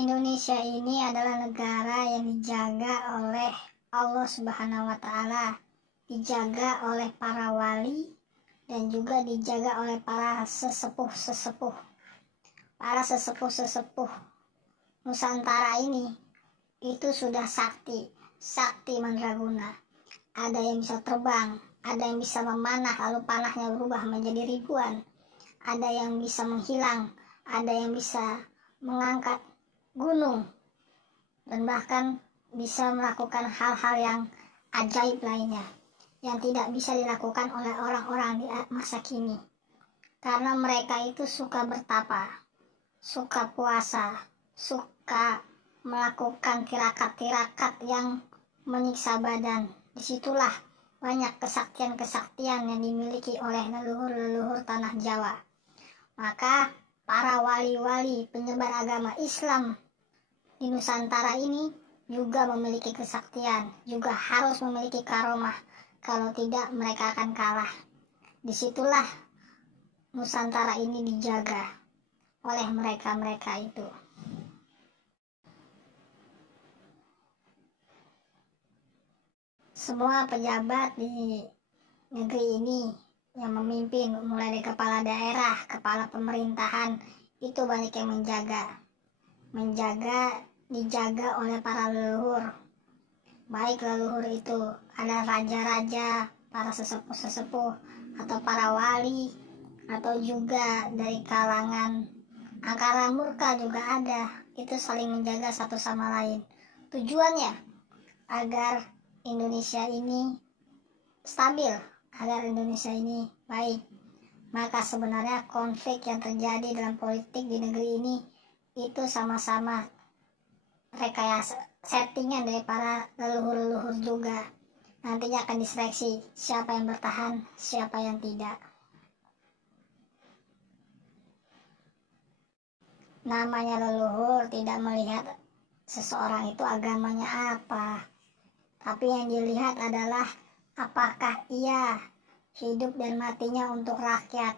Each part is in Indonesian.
Indonesia ini adalah negara yang dijaga oleh Allah Subhanahu wa Ta'ala, dijaga oleh para wali, dan juga dijaga oleh para sesepuh-sesepuh. Para sesepuh-sesepuh Nusantara ini itu sudah sakti mandraguna. Ada yang bisa terbang, ada yang bisa memanah lalu panahnya berubah menjadi ribuan, ada yang bisa menghilang, ada yang bisa mengangkat gunung, dan bahkan bisa melakukan hal-hal yang ajaib lainnya yang tidak bisa dilakukan oleh orang-orang di masa kini, karena mereka itu suka bertapa, suka puasa, suka melakukan tirakat-tirakat yang menyiksa badan. Disitulah banyak kesaktian-kesaktian yang dimiliki oleh leluhur-leluhur tanah Jawa. Maka para wali-wali penyebar agama Islam di Nusantara ini juga memiliki kesaktian, juga harus memiliki karomah. Kalau tidak, mereka akan kalah. Disitulah Nusantara ini dijaga oleh mereka-mereka itu. Semua pejabat di negeri ini yang memimpin, mulai dari kepala daerah, kepala pemerintahan, itu banyak yang dijaga oleh para leluhur. Baik leluhur itu ada raja-raja, para sesepuh-sesepuh, atau para wali, atau juga dari kalangan angkara murka juga ada. Itu saling menjaga satu sama lain. Tujuannya agar Indonesia ini stabil, agar Indonesia ini baik. Maka sebenarnya konflik yang terjadi dalam politik di negeri ini itu sama-sama rekayasa, settingan dari para leluhur-leluhur juga. Nantinya akan diseleksi siapa yang bertahan, siapa yang tidak. Namanya leluhur tidak melihat seseorang itu agamanya apa, tapi yang dilihat adalah apakah ia hidup dan matinya untuk rakyat,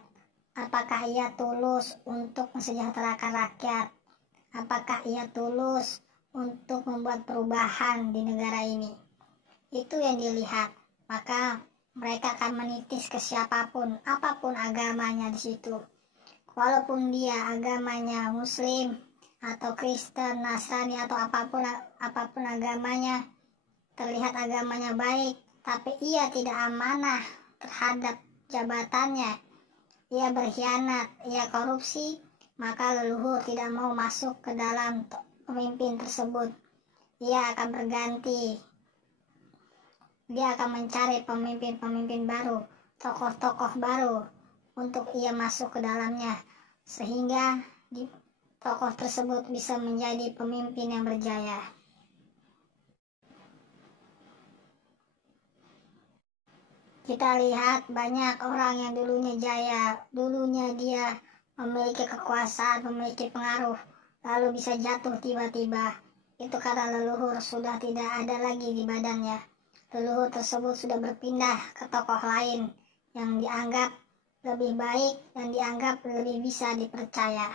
apakah ia tulus untuk mensejahterakan rakyat, apakah ia tulus untuk membuat perubahan di negara ini. Itu yang dilihat. Maka mereka akan menitis ke siapapun, apapun agamanya di situ. Walaupun dia agamanya Muslim atau Kristen, Nasrani, atau apapun agamanya, terlihat agamanya baik, tapi ia tidak amanah terhadap jabatannya, ia berkhianat, ia korupsi, maka leluhur tidak mau masuk ke dalam pemimpin tersebut. Ia akan berganti, dia akan mencari pemimpin-pemimpin baru, tokoh-tokoh baru untuk ia masuk ke dalamnya, sehingga tokoh tersebut bisa menjadi pemimpin yang berjaya. Kita lihat banyak orang yang dulunya jaya, dulunya dia memiliki kekuasaan, memiliki pengaruh, lalu bisa jatuh tiba-tiba. Itu karena leluhur sudah tidak ada lagi di badannya. Leluhur tersebut sudah berpindah ke tokoh lain yang dianggap lebih baik dan dianggap lebih bisa dipercaya.